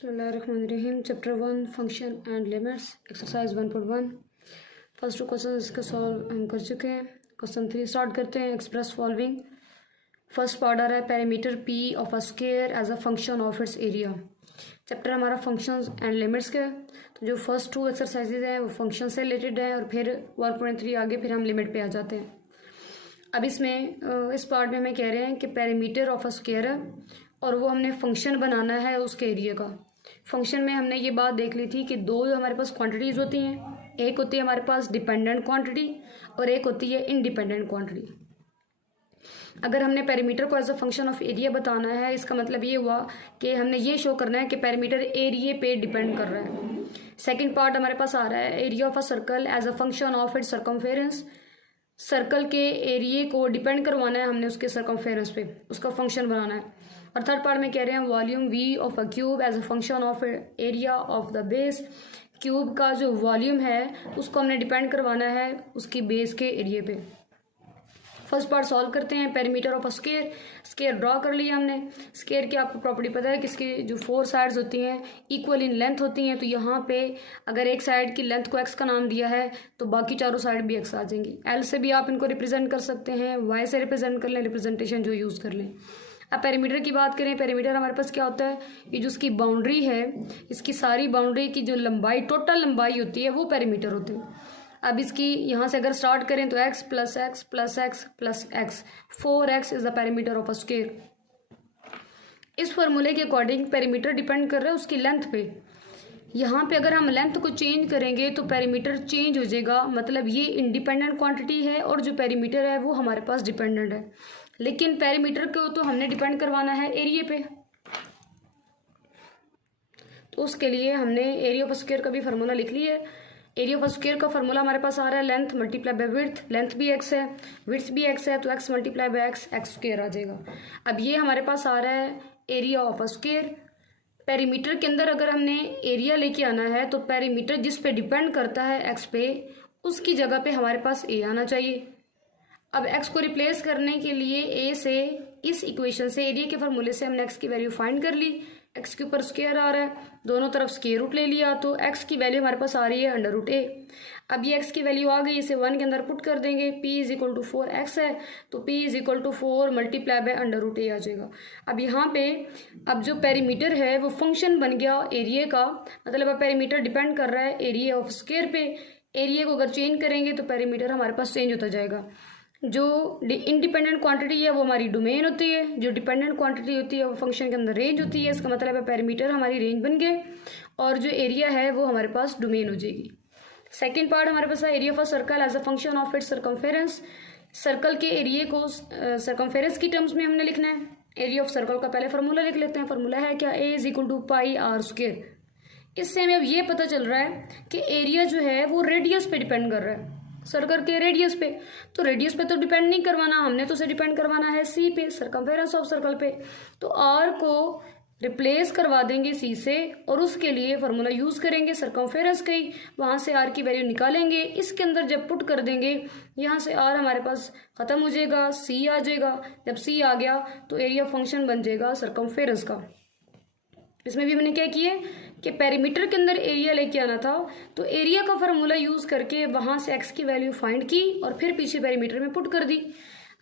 बिस्मिल्लाहिर्रहमानिर्रहीम। Chapter 1 function and limits, exercise 1.1। First two question इसके solve हम कर चुके हैं। क्वेश्चन 3 स्टार्ट करते हैं। Express following. फर्स्ट पार्ट आ रहा है perimeter P of a square as a function of its area. Chapter हमारा फंक्शंस एंड लिमिट्स का। तो जो फर्स्ट 2 एक्सरसाइजेज हैं वो फंक्शन से रिलेटेड है और फिर 1.3 आगे फिर हम लिमिट पे आ जाते हैं। अब इसमें इस पार्ट में हमें कह रहे हैं कि पेरीमीटर ऑफ अ स्क्वायर है और वो हमने फंक्शन बनाना है उसके एरिया का। फंक्शन में हमने ये बात देख ली थी कि दो हमारे पास क्वांटिटीज़ होती हैं। एक होती है हमारे पास डिपेंडेंट क्वांटिटी और एक होती है इंडिपेंडेंट क्वांटिटी। अगर हमने पेरीमीटर को as a function of area बताना है, इसका मतलब ये हुआ कि हमने ये शो करना है कि पेरीमीटर एरिया पे डिपेंड कर रहा है। सेकेंड पार्ट हमारे पास आ रहा है area of a circle as a function of its circumference. Circle के एरिया को डिपेंड करवाना है हमने उसके सर्कमफेरेंस पे, उसका फंक्शन बनाना है। और थर्ड पार्ट में कह रहे हैं volume V of a cube as a function of area of the base. Cube का जो वॉल्यूम है उसको हमने डिपेंड करवाना है उसकी बेस के एरिया पे। फर्स्ट पार्ट सॉल्व करते हैं। Perimeter of a square, square draw कर लिया हमने। स्क्वायर की आपको प्रॉपर्टी पता है कि इसकी जो 4 साइड्स होती हैं इक्वल इन लेंथ होती हैं। तो यहाँ पे अगर एक साइड की लेंथ को एक्स का नाम दिया है तो बाकी चारों साइड भी एक्स आ जाएंगी। एल से भी आप इनको रिप्रेजेंट कर सकते हैं, वाई से रिप्रेजेंट कर लें, रिप्रेजेंटेशन जो यूज़ कर लें। अब पेरीमीटर की बात करें, पेरीमीटर हमारे पास क्या होता है, ये जो इसकी बाउंड्री है, इसकी सारी बाउंड्री की जो लंबाई, टोटल लंबाई होती है वो पेरीमीटर होती है। अब इसकी यहाँ से अगर स्टार्ट करें तो x plus x plus x plus x, 4x is the perimeter of a square. इस फॉर्मूले के अकॉर्डिंग पेरीमीटर डिपेंड कर रहा है उसकी लेंथ पे। यहाँ पे अगर हम लेंथ को चेंज करेंगे तो पेरीमीटर चेंज हो जाएगा, मतलब ये इंडिपेंडेंट क्वांटिटी है और जो पेरीमीटर है वो हमारे पास डिपेंडेंट है। लेकिन पेरीमीटर को तो हमने डिपेंड करवाना है एरिया पे, तो उसके लिए हमने एरिया ऑफ स्क्वायर का भी फार्मूला लिख लिया है। एरिया ऑफ स्क्वायर का फार्मूला हमारे पास आ रहा है length multiply by width. Length भी एक्स है, विड्थ भी एक्स है, तो x multiply by x, x square आ जाएगा। अब ये हमारे पास आ रहा है एरिया ऑफ स्क्वायर। पेरीमीटर के अंदर अगर हमने एरिया लेके आना है तो पेरीमीटर जिस पे डिपेंड करता है एक्स पे, उसकी जगह पे हमारे पास ए आना चाहिए। अब एक्स को रिप्लेस करने के लिए ए से, इस इक्वेशन से, एरिया के फार्मूले से हमने एक्स की वैल्यू फाइंड कर ली। एक्स के ऊपर स्क्वायर आ रहा है, दोनों तरफ स्क्वायर रूट ले लिया, तो एक्स की वैल्यू हमारे पास आ रही है अंडर रूट ए। अब ये एक्स की वैल्यू आ गई, इसे 1 के अंदर पुट कर देंगे। p is equal to 4x है, तो p is equal to 4 multiply by under root a आ जाएगा। अब यहाँ पे अब जो पेरीमीटर है वो फंक्शन बन गया एरिया का, मतलब अब पेरीमीटर डिपेंड कर रहा है एरिया ऑफ स्क्वायर पे। एरिया को अगर चेंज करेंगे तो पेरीमीटर हमारे पास चेंज होता जाएगा। जो इंडिपेंडेंट क्वांटिटी है वो हमारी डोमेन होती है, जो डिपेंडेंट क्वांटिटी होती है वो फंक्शन के अंदर रेंज होती है। इसका मतलब है पेरीमीटर हमारी रेंज बन गए और जो एरिया है वो हमारे पास डोमेन हो जाएगी। सेकंड पार्ट हमारे पास है area of a circle as a function of its circumference. Circle के एरिया को सर्कमफेरेंस की टर्म्स में हमने लिखना है। एरिया ऑफ सर्कल का पहले फार्मूला लिख लेते हैं। फार्मूला है क्या, a is equal to pi r square. इससे हमें अब ये पता चल रहा है कि एरिया जो है वो रेडियस पे डिपेंड कर रहा है, सर्कल के रेडियस पे। तो रेडियस पे तो डिपेंड नहीं करवाना हमने, तो उसे डिपेंड करवाना है सी पे, सर्कमफेरेंस ऑफ सर्कल पे। तो आर को रिप्लेस करवा देंगे सी से और उसके लिए फार्मूला यूज करेंगे सर्कमफेरेंस का ही। वहां से आर की वैल्यू निकालेंगे, इसके अंदर जब पुट कर देंगे यहाँ से आर हमारे पास खत्म हो जाएगा, सी आ जाएगा। जब सी आ गया तो एरिया फंक्शन बन जाएगा सर्कमफेरेंस का। इसमें भी मैंने क्या किया कि पेरीमीटर के अंदर एरिया लेके आना था, तो एरिया का फार्मूला यूज करके वहां से एक्स की वैल्यू फाइंड की और फिर पीछे पेरीमीटर में पुट कर दी।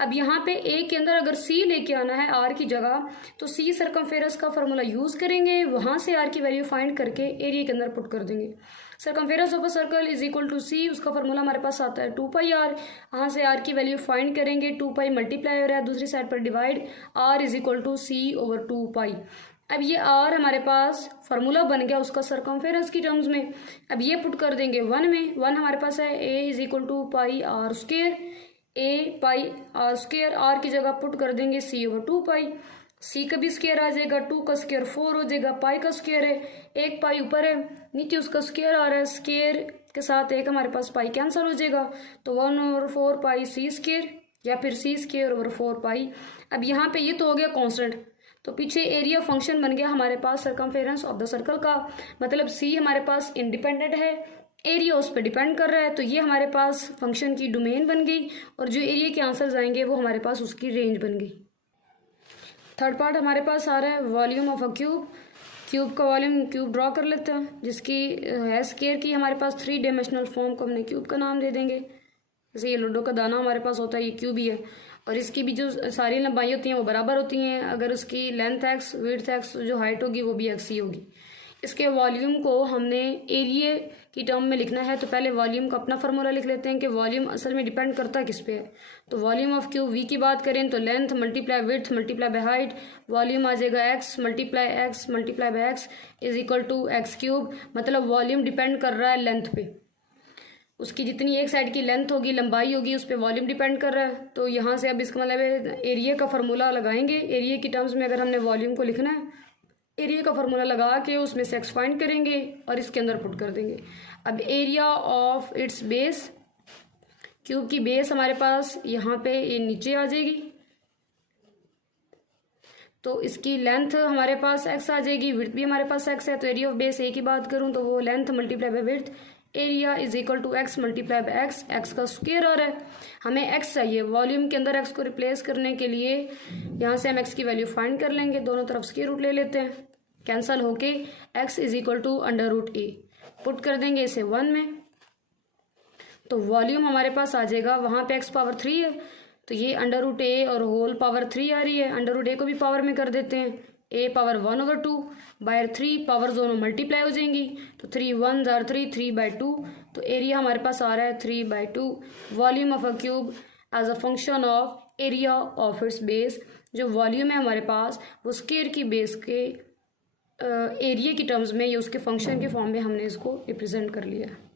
अब यहाँ पे ए के अंदर अगर सी लेके आना है आर की जगह, तो सी सर्कमफेरेंस का फार्मूला यूज करेंगे, वहां से आर की वैल्यू फाइंड करके एरिया के अंदर पुट कर देंगे। Circumference of a circle is equal to c, उसका फार्मूला हमारे पास आता है 2 पाई आर। यहाँ से आर की वैल्यू फाइंड करेंगे, 2 पाई मल्टीप्लाई हो रहा है, दूसरी साइड पर divide, R is equal to C over 2 pi. अब ये आर हमारे पास फार्मूला बन गया उसका सर्कमफेरेंस की टर्म्स में। अब ये पुट कर देंगे 1 में। 1 हमारे पास है a is equal to pi r square, a pi r square, r की जगह पुट कर देंगे सी ओवर 2 पाई। सी का भी स्क्वायर आ जाएगा, 2 का स्क्वायर 4 हो जाएगा, पाई का स्क्वायर है, एक पाई ऊपर है, नीचे उसका स्क्वायर आ रहा है, स्क्वायर के साथ एक हमारे पास पाई कैंसिल हो जाएगा, तो 1 ओवर 4 पाई सी स्क्वायर या फिर सी स्क्वायर ओवर 4 पाई। अब यहाँ पे ये तो हो गया कॉन्स्टेंट, तो पीछे एरिया फंक्शन बन गया हमारे पास सर्कमफेरेंस ऑफ द सर्कल का, मतलब सी हमारे पास इंडिपेंडेंट है, एरिया उस पर डिपेंड कर रहा है, तो ये हमारे पास फंक्शन की डोमेन बन गई और जो एरिया के आंसर्स आएंगे वो हमारे पास उसकी रेंज बन गई। थर्ड पार्ट हमारे पास आ रहा है volume of a cube. Cube का वॉल्यूम क्यूब ड्रॉ कर लेते हैं, जिसकी है स्केयर की हमारे पास 3 डायमेंशनल फॉर्म को हमने क्यूब का नाम दे देंगे। जैसे ये लूडो का दाना हमारे पास होता है, ये क्यूब ही है, और इसकी भी जो सारी लंबाई होती हैं वो बराबर होती हैं। अगर उसकी लेंथ एक्स, विड्थ एक्स, जो हाइट होगी वो भी एक्स ही होगी। इसके वॉल्यूम को हमने एरिया की टर्म में लिखना है, तो पहले वॉल्यूम का अपना फार्मूला लिख लेते हैं कि वॉल्यूम असल में डिपेंड करता किस पे है। तो वॉल्यूम ऑफ क्यूब वी की बात करें तो length multiply width multiply by height, volume आ जाएगा x multiply by x is equal to x cube. मतलब वॉल्यूम डिपेंड कर रहा है लेंथ पे, उसकी जितनी एक साइड की लेंथ होगी, लंबाई होगी, उस पर वॉल्यूम डिपेंड कर रहा है। तो यहाँ से अब इसका मतलब एरिया का फार्मूला लगाएंगे। एरिया की टर्म्स में अगर हमने वॉल्यूम को लिखना है, एरिया का फार्मूला लगा के उसमें से एक्स फाइंड करेंगे और इसके अंदर पुट कर देंगे। अब area of its base, cube की बेस हमारे पास यहाँ पे ये नीचे आ जाएगी, तो इसकी लेंथ हमारे पास एक्स आ जाएगी, विड्थ भी हमारे पास एक्स है। तो एरिया ऑफ बेस ए की बात करूँ तो वो length multiply by width, area is equal to X multiply by x. X का स्क्वायर आ रहा है, हमें एक्स चाहिए। वॉल्यूम के अंदर एक्स को रिप्लेस करने के लिए यहाँ से हम एक्स की वैल्यू फाइंड कर लेंगे, दोनों तरफ स्क्वायर रूट ले लेते हैं, कैंसल होके X is equal to under root A put कर देंगे इसे 1 में। तो वॉल्यूम हमारे पास आ जाएगा, वहाँ पे एक्स पावर 3 है तो ये अंडर रूट ए और होल पावर 3 आ रही है। अंडर रूट ए को भी पावर में कर देते हैं, ए पावर 1/2 बाय 3, पावर दोनों मल्टीप्लाई हो जाएंगी तो 3 1 जार 3, 3/2। तो एरिया हमारे पास आ रहा है 3/2। Volume of a cube as a function of area of its base, जो वॉल्यूम है हमारे पास वो स्क्वायर की बेस के एरिया की टर्म्स में, ये उसके फंक्शन के फॉर्म में हमने इसको रिप्रेजेंट कर लिया है।